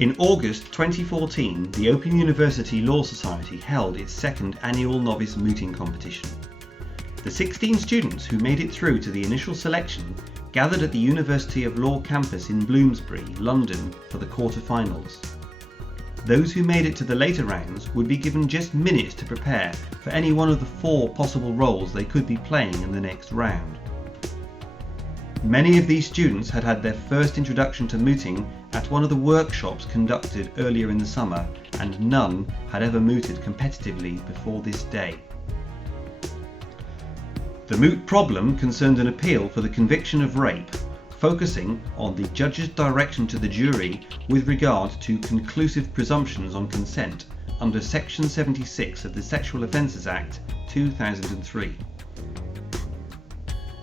In August 2014, the Open University Law Society held its second annual Novice Mooting competition. The 16 students who made it through to the initial selection gathered at the University of Law campus in Bloomsbury, London, for the quarter-finals. Those who made it to the later rounds would be given just minutes to prepare for any one of the 4 possible roles they could be playing in the next round. Many of these students had had their first introduction to mooting at one of the workshops conducted earlier in the summer, and none had ever mooted competitively before this day. The moot problem concerned an appeal for the conviction of rape, focusing on the judge's direction to the jury with regard to conclusive presumptions on consent under Section 76 of the Sexual Offences Act 2003.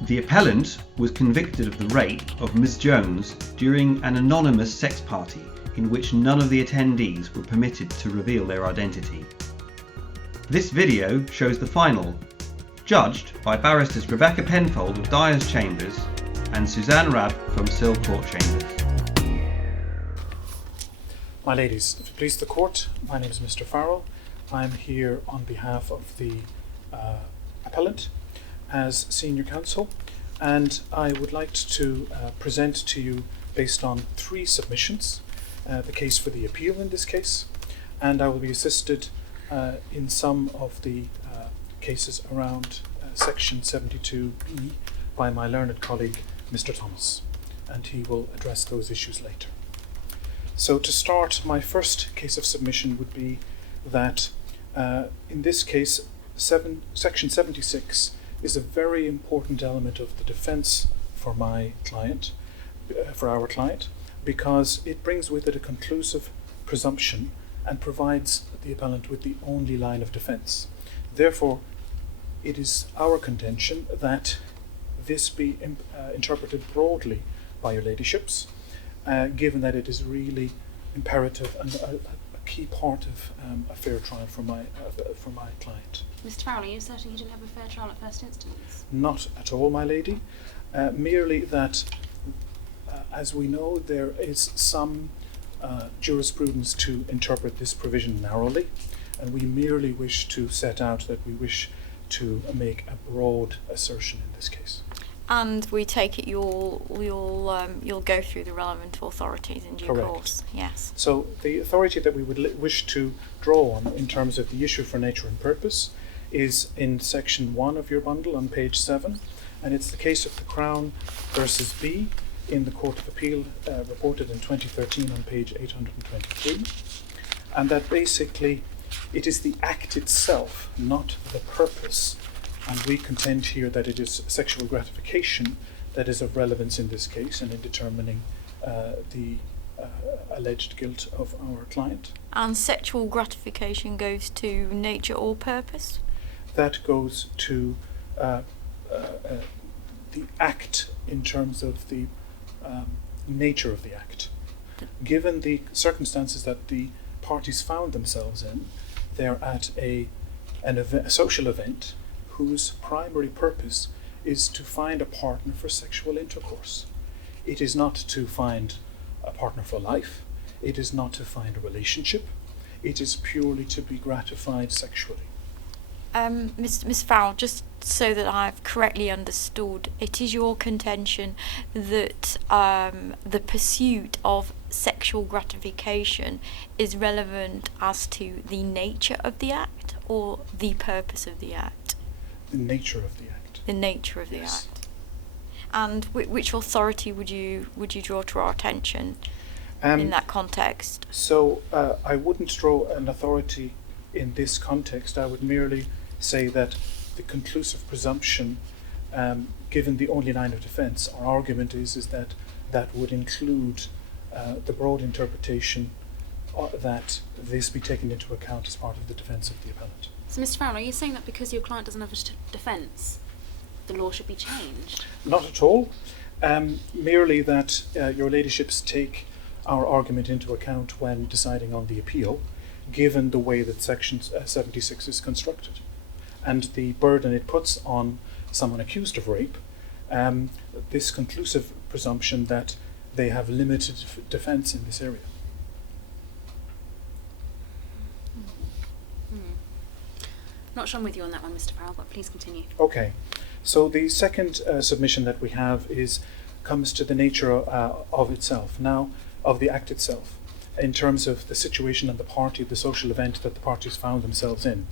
The appellant was convicted of the rape of Ms. Jones during an anonymous sex party in which none of the attendees were permitted to reveal their identity. This video shows the final, judged by barristers Rebecca Penfold of Dyer's Chambers and Suzanne Rabb from Searle Court Chambers. My ladies, if it please the court, my name is Mr. Farrell. I'm here on behalf of the appellant as senior counsel, and I would like to present to you, based on 3 submissions, the case for the appeal in this case, and I will be assisted in some of the cases around Section 72E by my learned colleague Mr. Thomas, and he will address those issues later. So to start, my first case of submission would be that in this case Section 76 is a very important element of the defence for my client, for our client, because it brings with it a conclusive presumption and provides the appellant with the only line of defence. Therefore, it is our contention that this be interpreted broadly by your ladyships, given that it is really imperative and a key part of a fair trial for my client. Mr. Farrell, are you certain you didn't have a fair trial at first instance? Not at all, my lady. Merely that, as we know, there is some jurisprudence to interpret this provision narrowly, and we merely wish to set out that we wish to make a broad assertion in this case. And we take it you'll go through the relevant authorities in due Correct. course. Yes. So the authority that we would wish to draw on in terms of the issue for nature and purpose is in Section 1 of your bundle on page 7, and it's the case of the Crown versus B in the Court of Appeal, reported in 2013 on page 823, and that basically it is the act itself, not the purpose, and we contend here that it is sexual gratification that is of relevance in this case and in determining the alleged guilt of our client. And sexual gratification goes to nature or purpose? That goes to the act in terms of the nature of the act. Given the circumstances that the parties found themselves in, they're at a social event whose primary purpose is to find a partner for sexual intercourse. It is not to find a partner for life. It is not to find a relationship. It is purely to be gratified sexually. Ms. Farrell, just so that I've correctly understood, it is your contention that the pursuit of sexual gratification is relevant as to the nature of the act or the purpose of the act? The nature of the act. The nature of the Yes. act. And which authority would you draw to our attention in that context? So I wouldn't draw an authority in this context. I would merely say that the conclusive presumption, given the only line of defence, our argument is that that would include the broad interpretation that this be taken into account as part of the defence of the appellant. So, Mr. Farrell, are you saying that because your client doesn't have a defence, the law should be changed? Not at all. Merely that your ladyships take our argument into account when deciding on the appeal, given the way that Section 76 is constructed, and the burden it puts on someone accused of rape, this conclusive presumption that they have limited defence in this area. Not sure I'm with you on that one, Mr. Farrell, but please continue. Okay. So the second submission that we have comes to the nature of itself, now of the act itself, in terms of the situation and the party, the social event that the parties found themselves in.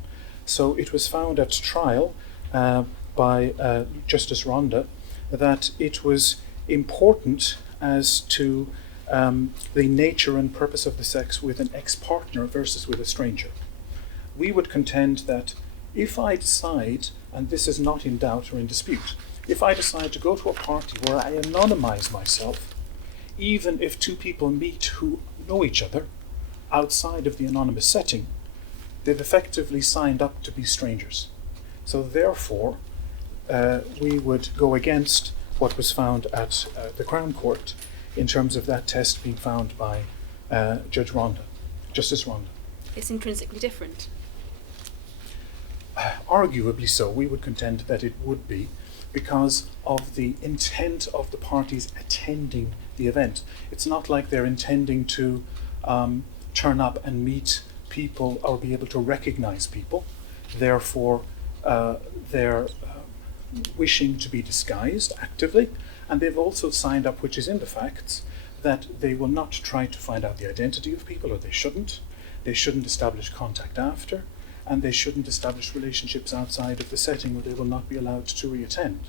So it was found at trial by Justice Ronda that it was important as to the nature and purpose of the sex with an ex-partner versus with a stranger. We would contend that if I decide, and this is not in doubt or in dispute, if I decide to go to a party where I anonymize myself, even if two people meet who know each other outside of the anonymous setting, they've effectively signed up to be strangers. So therefore, we would go against what was found at the Crown Court in terms of that test being found by Justice Ronda. It's intrinsically different. Arguably so. We would contend that it would be because of the intent of the parties attending the event. It's not like they're intending to turn up and meet people or be able to recognize people. Therefore, they're wishing to be disguised actively, and they've also signed up, which is in the facts, that they will not try to find out the identity of people, or they shouldn't. They shouldn't establish contact after, and they shouldn't establish relationships outside of the setting, or they will not be allowed to reattend.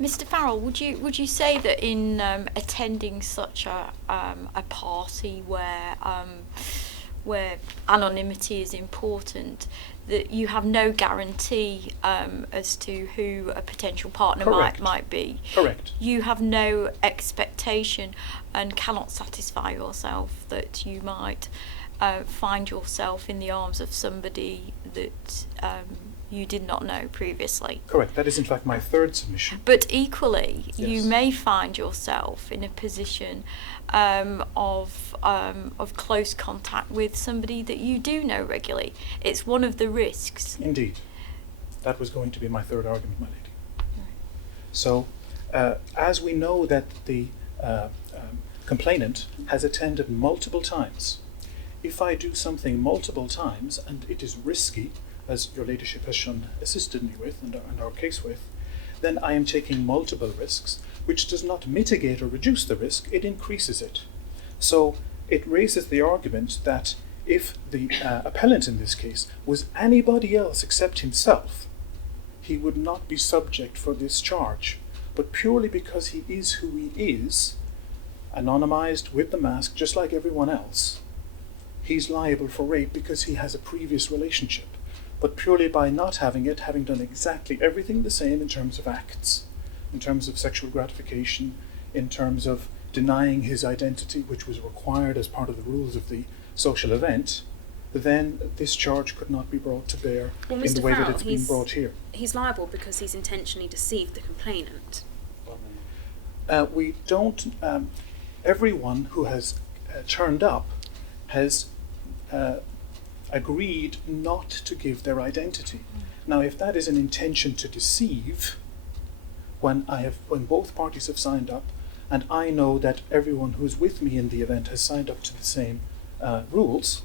Mr. Farrell, would you say that in attending such a party where anonymity is important, that you have no guarantee as to who a potential partner might be? Correct. You have no expectation and cannot satisfy yourself that you might find yourself in the arms of somebody that you did not know previously. Correct. That is in fact my third submission. But equally, Yes. you may find yourself in a position of close contact with somebody that you do know regularly. It's one of the risks. Indeed. That was going to be my third argument, my lady. Right. So, as we know that the complainant has attended multiple times, if I do something multiple times and it is risky, as your ladyship has assisted me with and our case with, then I am taking multiple risks, which does not mitigate or reduce the risk, it increases it. So it raises the argument that if the appellant in this case was anybody else except himself, he would not be subject for this charge, but purely because he is who he is, anonymized with the mask just like everyone else, he's liable for rape because he has a previous relationship. But purely by not having it, having done exactly everything the same in terms of acts, in terms of sexual gratification, in terms of denying his identity, which was required as part of the rules of the social event, then this charge could not be brought to bear in the way that it's been brought here. He's liable because he's intentionally deceived the complainant. We don't, everyone who has turned up has agreed not to give their identity. Now, if that is an intention to deceive, when both parties have signed up, and I know that everyone who's with me in the event has signed up to the same rules,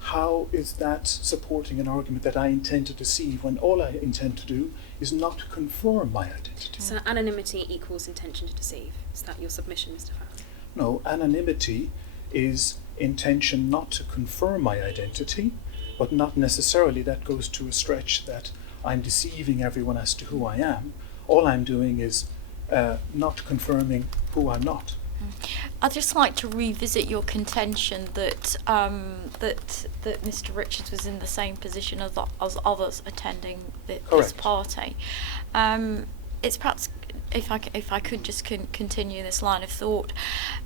how is that supporting an argument that I intend to deceive when all I intend to do is not confirm my identity? So anonymity equals intention to deceive. Is that your submission, Mr. Farrell? No, anonymity is intention not to confirm my identity, but not necessarily that goes to a stretch that I'm deceiving everyone as to who I am. All I'm doing is not confirming who I'm not. I'd just like to revisit your contention that that Mr. Richards was in the same position as others attending this party. It's perhaps, if I could just continue this line of thought.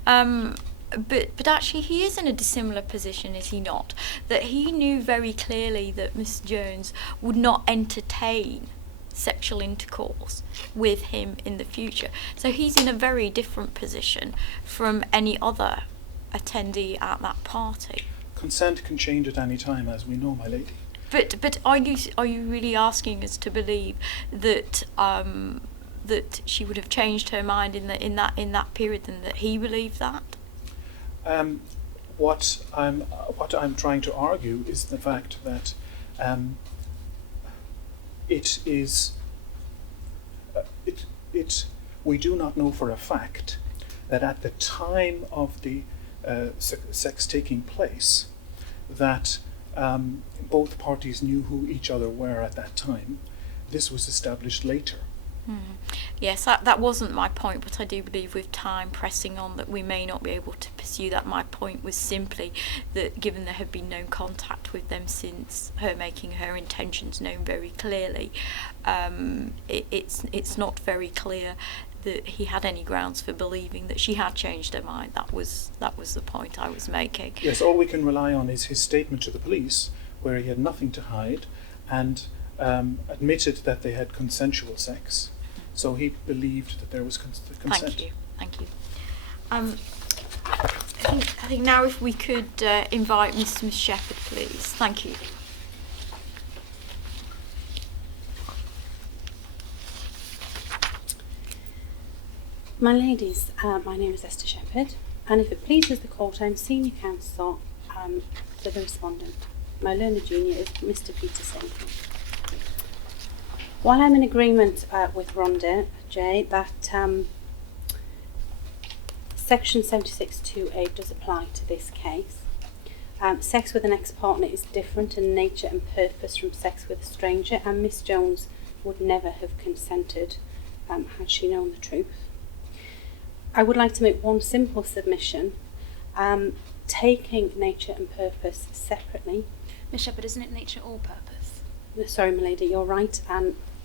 But actually he is in a dissimilar position, is he not? That he knew very clearly that Miss Jones would not entertain sexual intercourse with him in the future. So he's in a very different position from any other attendee at that party. Consent can change at any time, as we know, my lady. But are you really asking us to believe that that she would have changed her mind in that period, and that he believed that? What I'm trying to argue is the fact that it is, we do not know for a fact that at the time of the sex taking place, that both parties knew who each other were at that time. This was established later. Yes, that wasn't my point, but I do believe with time pressing on that we may not be able to pursue that. My point was simply that given there had been no contact with them since her making her intentions known very clearly, it's not very clear that he had any grounds for believing that she had changed her mind. That was the point I was making. Yes, all we can rely on is his statement to the police, where he had nothing to hide and admitted that they had consensual sex. So he believed that there was consent. Thank you. I think now if we could invite Mr. Miss Shepherd, please. Thank you. My ladies, my name is Esther Shepherd, and if it pleases the court, I'm senior counsel for the respondent. My learned junior is Mr. Peter Sankey. While I'm in agreement with Rhonda J that Section 76(2)(a) does apply to this case, sex with an ex-partner is different in nature and purpose from sex with a stranger, and Miss Jones would never have consented had she known the truth. I would like to make one simple submission. Taking nature and purpose separately. Miss Shepherd, isn't it nature or purpose? Sorry, my lady, you're right.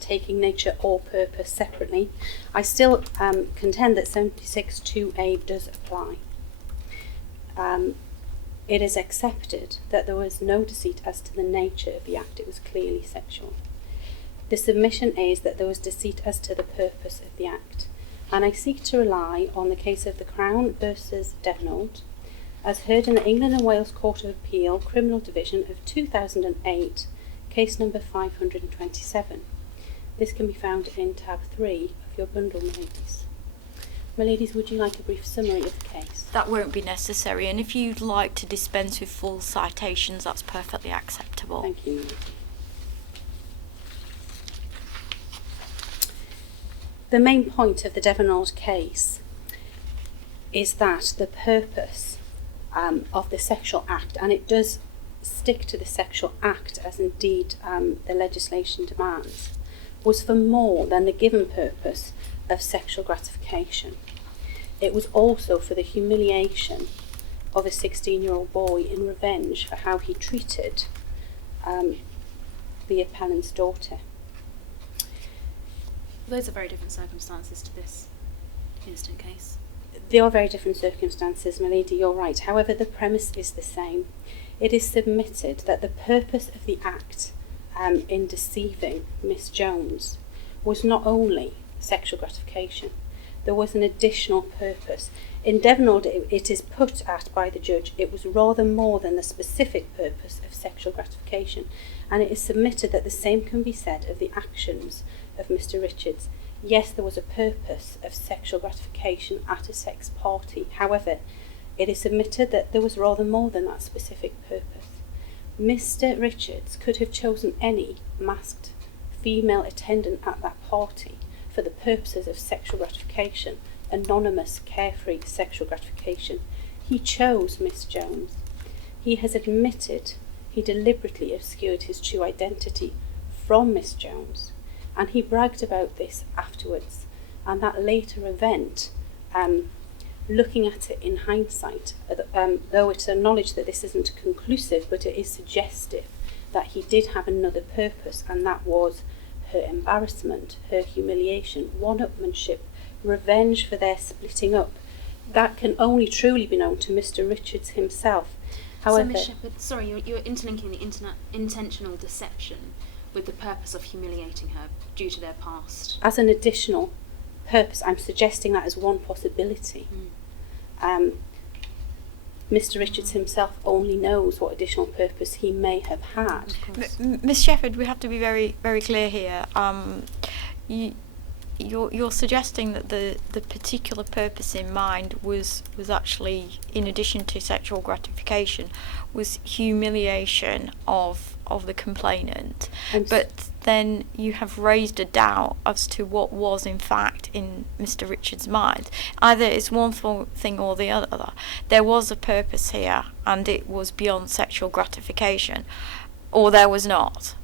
Taking nature or purpose separately, I still contend that 76(2)(a) does apply. It is accepted that there was no deceit as to the nature of the act. It was clearly sexual. The submission is that there was deceit as to the purpose of the act, and I seek to rely on the case of the Crown versus Devnold, as heard in the England and Wales Court of Appeal, Criminal Division of 2008, case number 527. This can be found in tab 3 of your bundle, my ladies. My ladies, would you like a brief summary of the case? That won't be necessary, and if you'd like to dispense with full citations, that's perfectly acceptable. Thank you, my lady. The main point of the Devnold case is that the purpose of the sexual act, and it does stick to the sexual act as indeed the legislation demands, was for more than the given purpose of sexual gratification. It was also for the humiliation of a 16-year-old boy in revenge for how he treated the appellant's daughter. Those are very different circumstances to this instant case. They are very different circumstances, my lady, you're right. However, the premise is the same. It is submitted that the purpose of the act in deceiving Miss Jones was not only sexual gratification. There was an additional purpose. In Devnold, it is put at by the judge, it was rather more than the specific purpose of sexual gratification, and it is submitted that the same can be said of the actions of Mr. Richards. Yes, there was a purpose of sexual gratification at a sex party. However, it is submitted that there was rather more than that specific purpose. Mr. Richards could have chosen any masked female attendant at that party for the purposes of sexual gratification, anonymous, carefree sexual gratification. He chose Miss Jones. He has admitted he deliberately obscured his true identity from Miss Jones, and he bragged about this afterwards. And that later event, looking at it in hindsight, though it's acknowledged that this isn't conclusive, but it is suggestive that he did have another purpose, and that was her embarrassment, her humiliation, one-upmanship, revenge for their splitting up. That can only truly be known to Mr. Richards himself. However, so, Miss Shepherd, sorry, you're interlinking the intentional deception with the purpose of humiliating her due to their past. As an additional purpose, I'm suggesting that as one possibility. Mr. Richards himself only knows what additional purpose he may have had. Miss Shepherd, we have to be very, very clear here. You're suggesting that the particular purpose in mind was actually, in addition to sexual gratification, was humiliation of of the complainant, And but then you have raised a doubt as to what was in fact in Mr. Richards' mind. Either it's one thing or the other. There was a purpose here, and it was beyond sexual gratification, or there was not.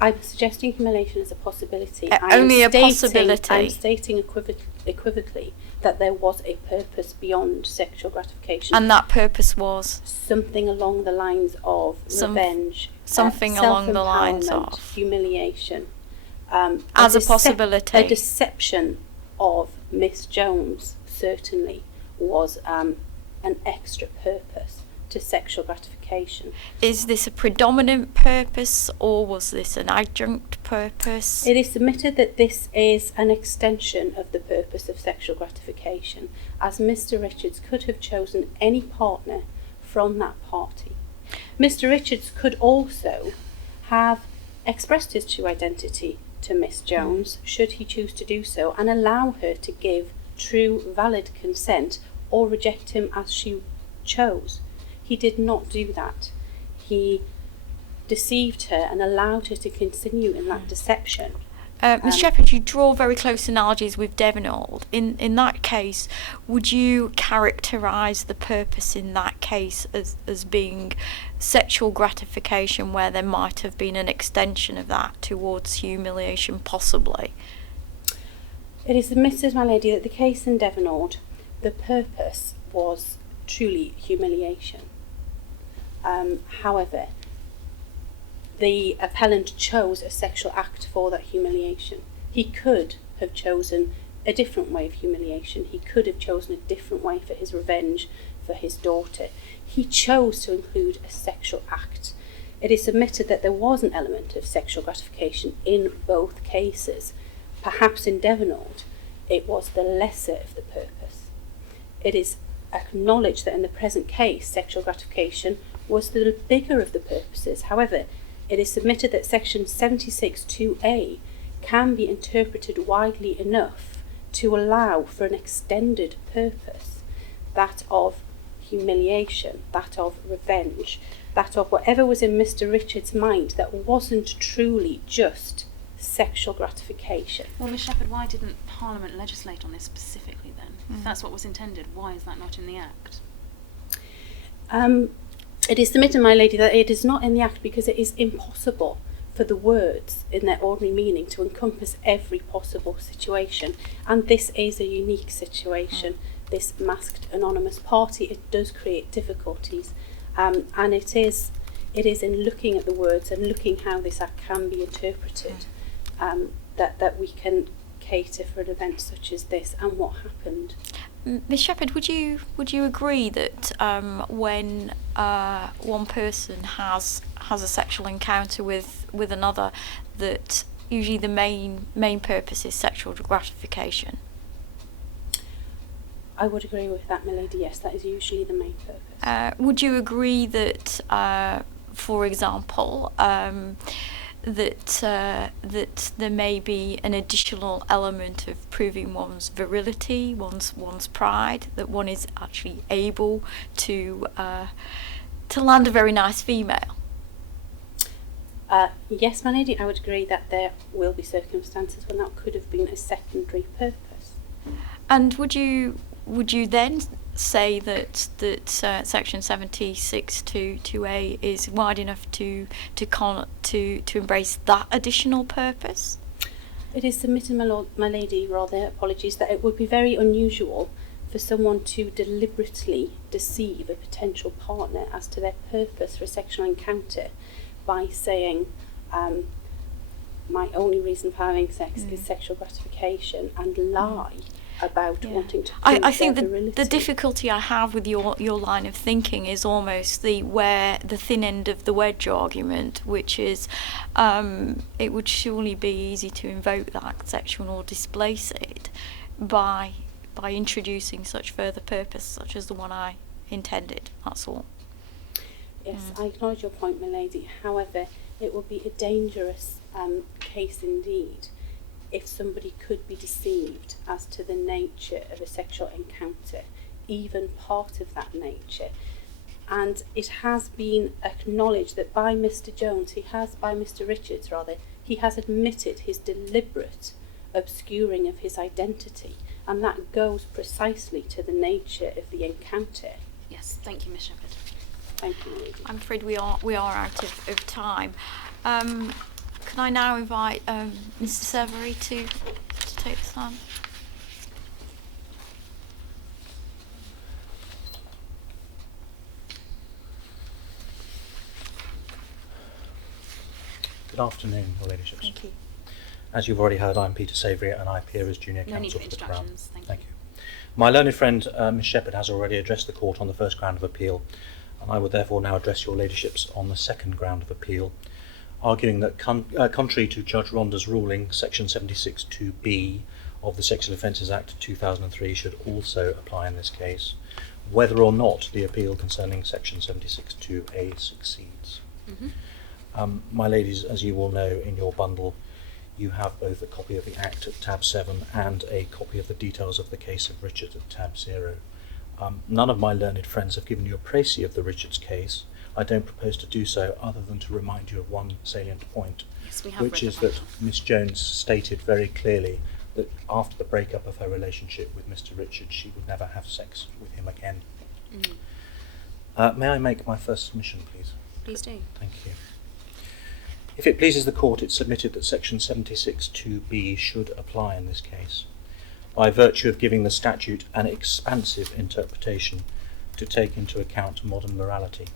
I'm suggesting humiliation as a possibility. Only a possibility. I'm stating equivocally that there was a purpose beyond sexual gratification. And that purpose was? Something along the lines of revenge. Something along the lines of? Humiliation. As a possibility. A deception of Miss Jones certainly was an extra purpose to sexual gratification. Is this a predominant purpose, or was this an adjunct purpose? It is submitted that this is an extension of the purpose of sexual gratification, as Mr. Richards could have chosen any partner from that party. Mr. Richards could also have expressed his true identity to Miss Jones, should he choose to do so, and allow her to give true, valid consent or reject him as she chose. He did not do that. He deceived her and allowed her to continue in that deception. Ms. Shepherd, you draw very close analogies with Devenold. In that case, would you characterise the purpose in that case as being sexual gratification, where there might have been an extension of that towards humiliation, possibly? It is admitted, my lady, that the case in Devenold, the purpose was truly humiliation. However, the appellant chose a sexual act for that humiliation. He could have chosen a different way of humiliation. He could have chosen a different way for his revenge for his daughter. He chose to include a sexual act. It is admitted that there was an element of sexual gratification in both cases. Perhaps in Devenold, it was the lesser of the purpose. It is acknowledged that in the present case, sexual gratification was the bigger of the purposes. However, it is submitted that section 76(2)(a) can be interpreted widely enough to allow for an extended purpose, that of humiliation, that of revenge, that of whatever was in Mr. Richards' mind that wasn't truly just sexual gratification. Well, Ms. Shepherd, why didn't Parliament legislate on this specifically then? If that's what was intended, why is that not in the Act? It is submitted, my lady, that it is not in the Act because it is impossible for the words in their ordinary meaning to encompass every possible situation, and this is a unique situation. This masked anonymous party, it does create difficulties, and it is in looking at the words and looking how this Act can be interpreted that we can cater for an event such as this and what happened. Ms. Shepherd, would you agree that when one person has a sexual encounter with another, that usually the main purpose is sexual gratification? I would agree with that, my lady. Yes, that is usually the main purpose. Would you agree that, for example, that there may be an additional element of proving one's virility, one's pride, that one is actually able to land a very nice female? Yes, my lady, I would agree that there will be circumstances when that could have been a secondary purpose. And would you then say that section 76(2)(a) is wide enough to embrace that additional purpose? It is submitted, my lady, apologies, that it would be very unusual for someone to deliberately deceive a potential partner as to their purpose for a sexual encounter by saying, my only reason for having sex is sexual gratification, and lie about wanting to prove I think their virility. the difficulty I have with your line of thinking is almost the thin end of the wedge argument, which is it would surely be easy to invoke that section or displace it by introducing such further purpose, such as the one I intended. That's all. Yes, I acknowledge your point, my lady. However, it would be a dangerous case indeed if somebody could be deceived as to the nature of a sexual encounter, even part of that nature, and it has been acknowledged that by Mr. Jones, by Mr. Richards rather, he has admitted his deliberate obscuring of his identity, and that goes precisely to the nature of the encounter. Yes, thank you, Miss Shepherd. Thank you, Lady. I'm afraid we are out of time. Can I now invite Mr. Severy to take the stand? Good afternoon, Your Ladyships. Thank you. As you've already heard, I'm Peter Savery and I appear as Junior No need Counsel for for the Crown. instructions, Thank you. My learned friend, Miss Shepherd, has already addressed the Court on the first ground of appeal, and I would therefore now address Your Ladyships on the second ground of appeal, arguing that contrary to Judge Ronda's ruling, Section 76(2)(b) of the Sexual Offences Act 2003 should also apply in this case, whether or not the appeal concerning Section 76(2)(a) succeeds. Mm-hmm. My ladies, as you all know, in your bundle you have both a copy of the Act at tab 7 and a copy of the details of the case of Richard at tab 0. None of my learned friends have given you a précis of the Richards case. I don't propose to do so other than to remind you of one salient point, Yes, we have which read is the that bundle. Miss Jones stated very clearly that after the breakup of her relationship with Mr. Richards, she would never have sex with him again. May I make my first submission, please? Please do. Thank you. If it pleases the Court, it's submitted that Section 76(2)(b) should apply in this case, by virtue of giving the statute an expansive interpretation to take into account modern morality.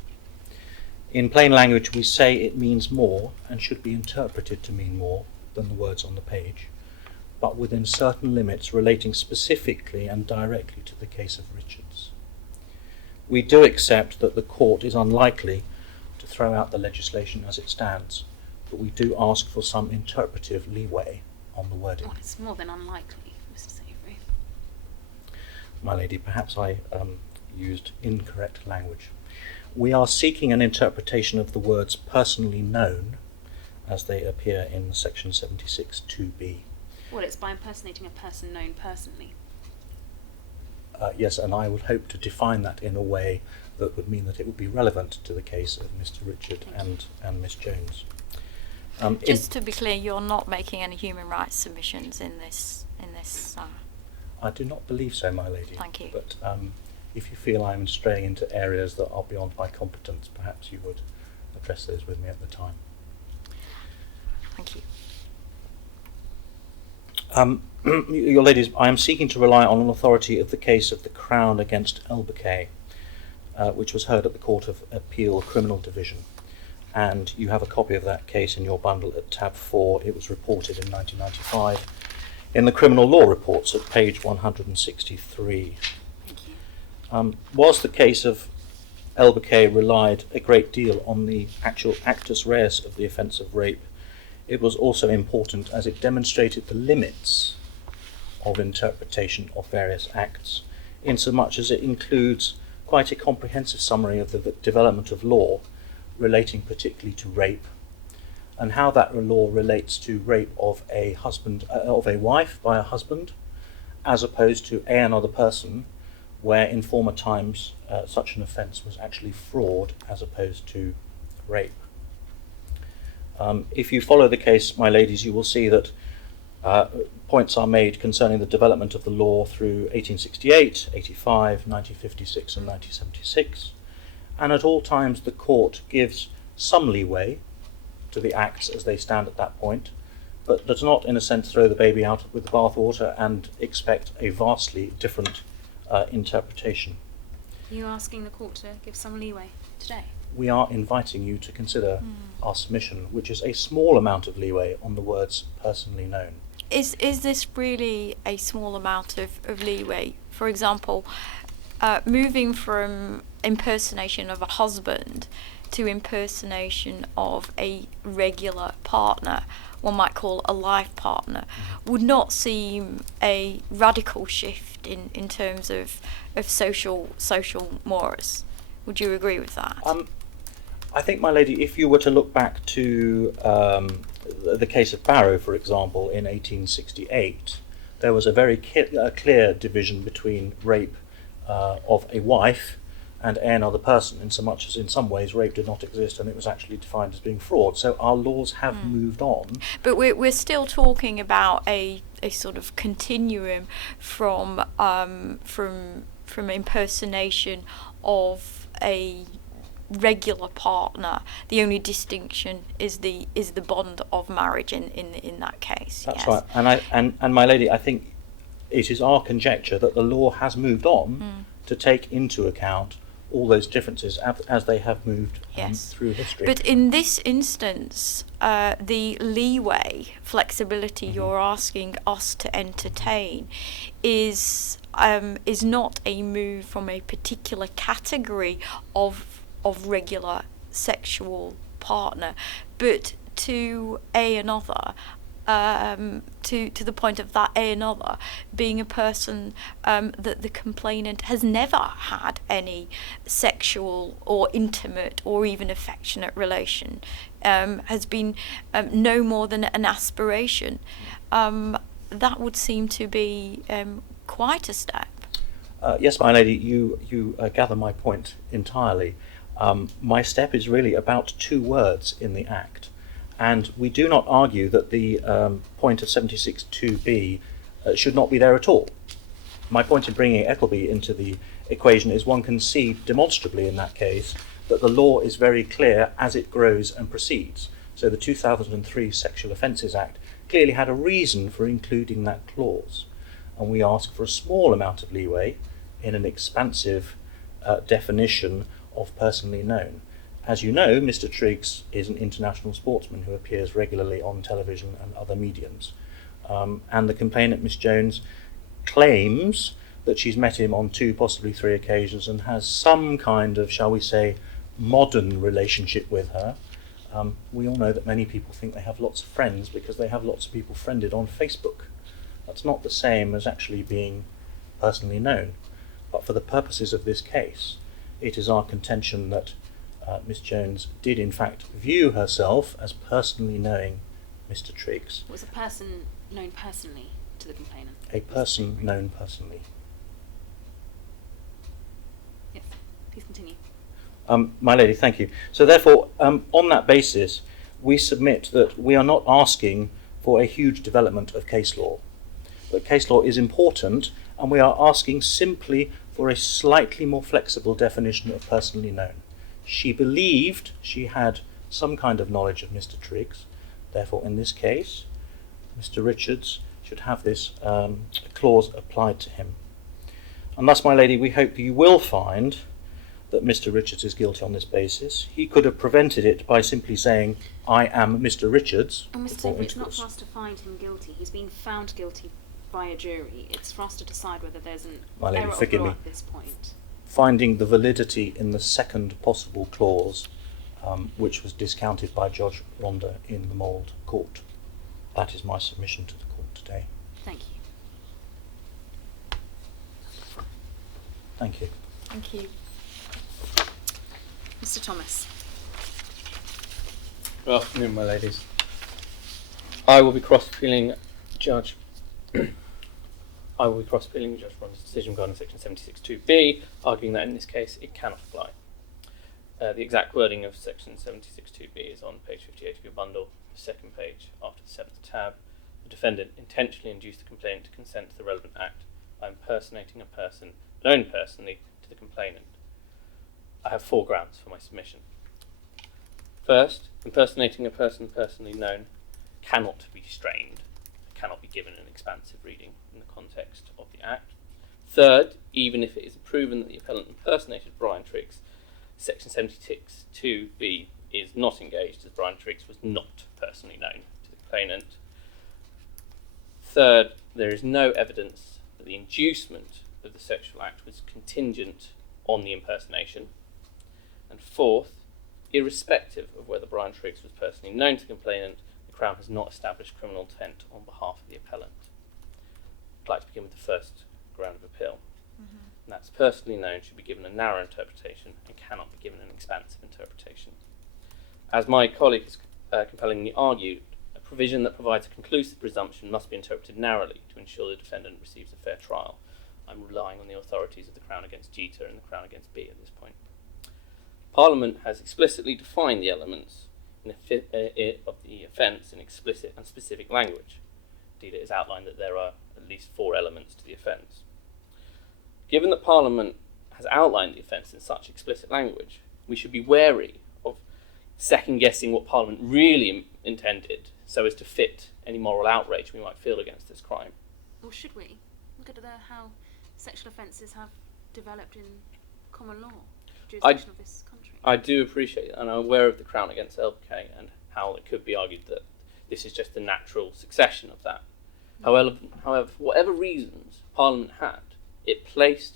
In plain language, we say it means more and should be interpreted to mean more than the words on the page, but within certain limits relating specifically and directly to the case of Richards. We do accept that the Court is unlikely to throw out the legislation as it stands, but we do ask for some interpretive leeway on the wording. Well, it's more than unlikely, Mr. Savery. My lady, perhaps I used incorrect language. We are seeking an interpretation of the words personally known as they appear in Section 76(2)(b). Well, it's by impersonating a person known personally. Yes, and I would hope to define that in a way that would mean that it would be relevant to the case of Mr. Richard and Miss Jones. Just to be clear, you're not making any human rights submissions in this. I do not believe so, my lady. Thank you. But if you feel I'm straying into areas that are beyond my competence, perhaps you would address those with me at the time. Thank you. Your ladies, I am seeking to rely on an authority of the case of the Crown against Elbakay, which was heard at the Court of Appeal Criminal Division. And you have a copy of that case in your bundle at tab 4. It was reported in 1995 in the Criminal Law Reports at page 163. Thank you. Whilst the case of Elbakay relied a great deal on the actual actus reus of the offence of rape, it was also important as it demonstrated the limits of interpretation of various acts, insomuch as it includes quite a comprehensive summary of the development of law relating particularly to rape, and how that law relates to rape of a wife by a husband, as opposed to another person, where in former times such an offence was actually fraud as opposed to rape. If you follow the case, my ladies, you will see that points are made concerning the development of the law through 1868, 85, 1956 and 1976, and at all times the Court gives some leeway to the acts as they stand at that point, but does not in a sense throw the baby out with the bathwater and expect a vastly different interpretation. Are you asking the Court to give some leeway today? We are inviting you to consider our submission, which is a small amount of leeway on the words personally known. Is this really a small amount of leeway? For example, moving from impersonation of a husband to impersonation of a regular partner, one might call a life partner, would not seem a radical shift in terms of social mores. Would you agree with that? I think, my lady, if you were to look back to the case of Barrow, for example, in 1868, there was a very clear division between rape of a wife and A another person, in so much as in some ways rape did not exist and it was actually defined as being fraud. So our laws have moved on. But we're still talking about a sort of continuum from impersonation of a regular partner. The only distinction is the bond of marriage in that case. That's yes. right. And my lady, I think it is our conjecture that the law has moved on to take into account all those differences as they have moved Yes. through history. But in this instance, the leeway, flexibility you're asking us to entertain is not a move from a particular category of regular sexual partner, but to a another. To the point of that a another being a person that the complainant has never had any sexual or intimate or even affectionate relation, has been no more than an aspiration. That would seem to be quite a step. Yes, my lady, you gather my point entirely. My step is really about 2 words in the Act. And we do not argue that the point of 76.2b should not be there at all. My point in bringing Eccleby into the equation is one can see demonstrably in that case that the law is very clear as it grows and proceeds. So the 2003 Sexual Offences Act clearly had a reason for including that clause. And we ask for a small amount of leeway in an expansive definition of personally known. As you know, Mr. Triggs is an international sportsman who appears regularly on television and other mediums. And the complainant, Miss Jones, claims that she's met him on 2, possibly 3 occasions and has some kind of, shall we say, modern relationship with her. We all know that many people think they have lots of friends because they have lots of people friended on Facebook. That's not the same as actually being personally known. But for the purposes of this case, it is our contention that Miss Jones did in fact view herself as personally knowing Mr. Triggs. Was a person known personally to the complainant? A person known personally. Yes, please continue. My lady, thank you. So therefore, on that basis, we submit that we are not asking for a huge development of case law. But case law is important, and we are asking simply for a slightly more flexible definition of personally known. She believed she had some kind of knowledge of Mr. Triggs. Therefore, in this case, Mr. Richards should have this clause applied to him. And thus, my lady, we hope you will find that Mr. Richards is guilty on this basis. He could have prevented it by simply saying, "I am Mr. Richards." And Mr. Taylor, it's not for us to find him guilty. He's been found guilty by a jury. It's for us to decide whether there's an My lady, error of forgive law me. at this point. Finding the validity in the second possible clause, which was discounted by Judge Ronda in the Mould Court. That is my submission to the court today. Thank you. Thank you. Thank you. Mr. Thomas. Good afternoon, my ladies. I will be cross-appealing Judge Ronda's decision regarding section 76.2b, arguing that in this case it cannot apply. The exact wording of section 76.2b is on page 58 of your bundle, the second page after the 7th tab. The defendant intentionally induced the complainant to consent to the relevant act by impersonating a person known personally to the complainant. I have 4 grounds for my submission. First, impersonating a person personally known cannot be strained, cannot be given an expansive reading in the context of the Act. Third, even if it is proven that the appellant impersonated Brian Triggs, section 76.2b is not engaged as Brian Triggs was not personally known to the complainant. Third, there is no evidence that the inducement of the sexual act was contingent on the impersonation. And fourth, irrespective of whether Brian Triggs was personally known to the complainant, the Crown has not established criminal intent on behalf of the appellant. I'd like to begin with the first ground of appeal. And that's personally known should be given a narrow interpretation and cannot be given an expansive interpretation. As my colleague has compellingly argued, a provision that provides a conclusive presumption must be interpreted narrowly to ensure the defendant receives a fair trial. I'm relying on the authorities of the Crown against Jeter and the Crown against B at this point. Parliament has explicitly defined the elements of the offence in explicit and specific language. Indeed, it is outlined that there are at least 4 elements to the offence. Given that Parliament has outlined the offence in such explicit language, we should be wary of second-guessing what Parliament really intended so as to fit any moral outrage we might feel against this crime. Or should we? Look at how sexual offences have developed in common law jurisdiction of this country. I do appreciate it, and I'm aware of the Crown against LBK and how it could be argued that this is just the natural succession of that. However, for whatever reasons Parliament had, it placed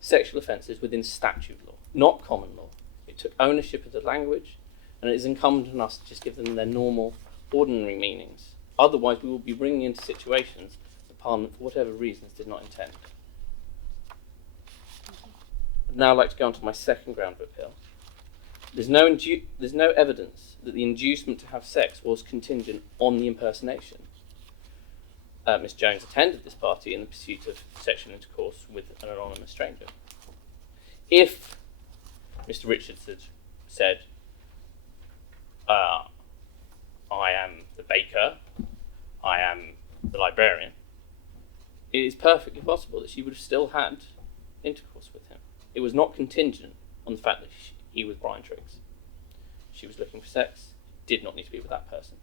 sexual offences within statute law, not common law. It took ownership of the language, and it is incumbent on us to just give them their normal, ordinary meanings. Otherwise, we will be bringing into situations that Parliament, for whatever reasons, did not intend. I'd now like to go on to my second ground of appeal. There's no evidence that the inducement to have sex was contingent on the impersonation. Miss Jones attended this party in the pursuit of sexual intercourse with an anonymous stranger. If Mr. Richards had said, I am the baker, I am the librarian, it is perfectly possible that she would have still had intercourse with him. It was not contingent on the fact that he was Brian Triggs. She was looking for sex, did not need to be with that person.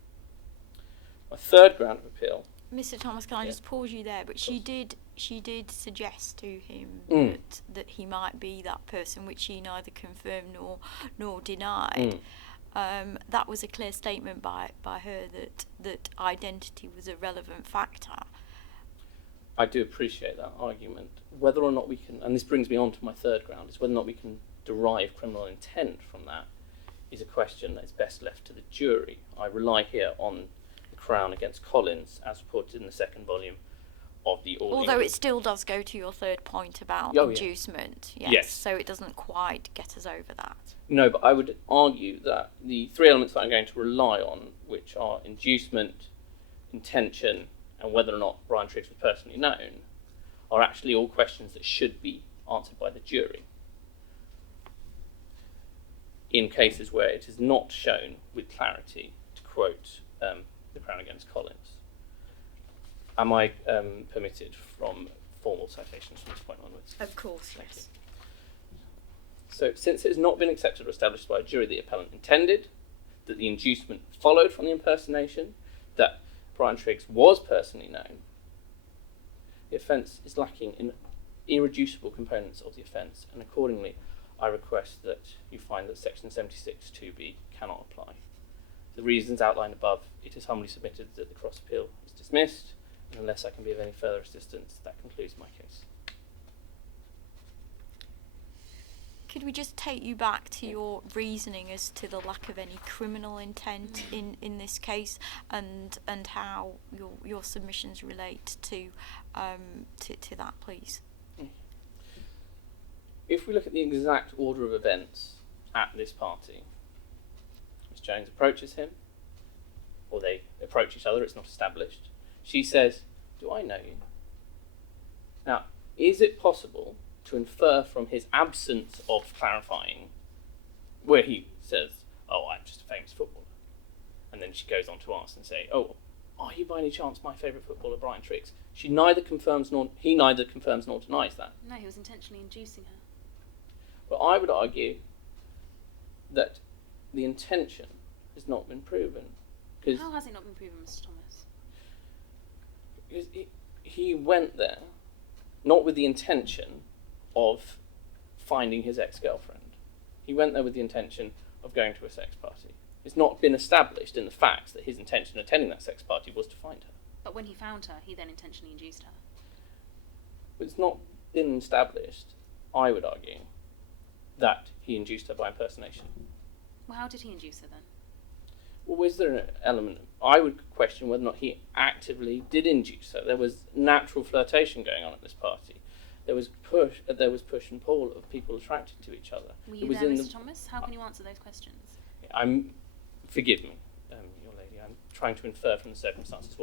My third ground of appeal. Mr. Thomas, can I just pause you there? But she did suggest to him that he might be that person, which she neither confirmed nor denied. That was a clear statement by her that identity was a relevant factor. I do appreciate that argument. Whether or not we can, and this brings me on to my third ground, is whether or not we can derive criminal intent from that is a question that is best left to the jury. I rely here on the Crown against Collins, as reported in the second volume of the All Although it still does go to your third point about inducement. Yes. So it doesn't quite get us over that. No, but I would argue that the 3 elements that I'm going to rely on, which are inducement, intention, and whether or not Brian Triggs was personally known, are actually all questions that should be answered by the jury in cases where it is not shown with clarity, to quote the Crown against Collins. Am I permitted from formal citations from this point onwards? Of course, yes. So, since it has not been accepted or established by a jury the appellant intended, that the inducement followed from the impersonation, that Brian Triggs was personally known, the offence is lacking in irreducible components of the offence, and accordingly I request that you find that section 76(2)(b) cannot apply. For the reasons outlined above, it is humbly submitted that the cross appeal is dismissed, and unless I can be of any further assistance, that concludes my case. Could we just take you back to your reasoning as to the lack of any criminal intent in this case, and how your submissions relate to that, please? If we look at the exact order of events at this party, Miss Jones approaches him, or they approach each other, it's not established. She says, "Do I know you?" Now, is it possible to infer from his absence of clarifying, where he says, "Oh, I'm just a famous footballer," and then she goes on to ask and say, "Oh, are you by any chance my favourite footballer, Brian Triggs?" He neither confirms nor denies that. No, he was intentionally inducing her. But I would argue that the intention has not been proven. How has it not been proven, Mr. Thomas? Because he went there not with the intention of finding his ex-girlfriend. He went there with the intention of going to a sex party. It's not been established in the facts that his intention in attending that sex party was to find her. But when he found her, he then intentionally induced her. But it's not been established, I would argue, that he induced her by impersonation. Well, how did he induce her then? Well, was there an element? I would question whether or not he actively did induce her. There was natural flirtation going on at this party. There was push and pull of people attracted to each other. Were you there, Mr. Thomas? How can you answer those questions? Forgive me, your lady. I'm trying to infer from the circumstances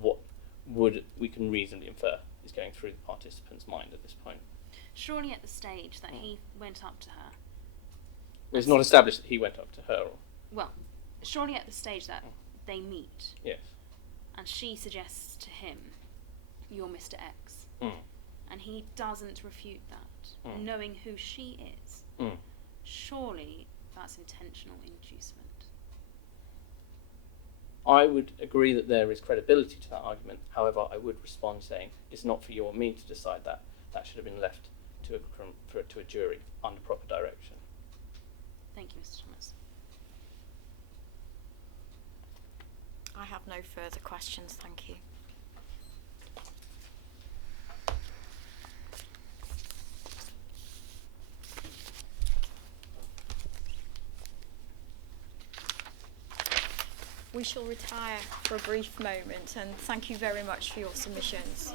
what we can reasonably infer is going through the participant's mind at this point. Surely at the stage that he went up to her, It's not established that he went up to her. Or, well, surely at the stage that they meet, yes. and she suggests to him, "You're Mr. X," Mm. and he doesn't refute that, Mm. knowing who she is. Mm. Surely that's intentional inducement. I would agree that there is credibility to that argument. However, I would respond saying it's not for you or me to decide that. That should have been left to a jury under proper direction. Thank you, Mr. Thomas. I have no further questions, thank you. We shall retire for a brief moment, and thank you very much for your submissions.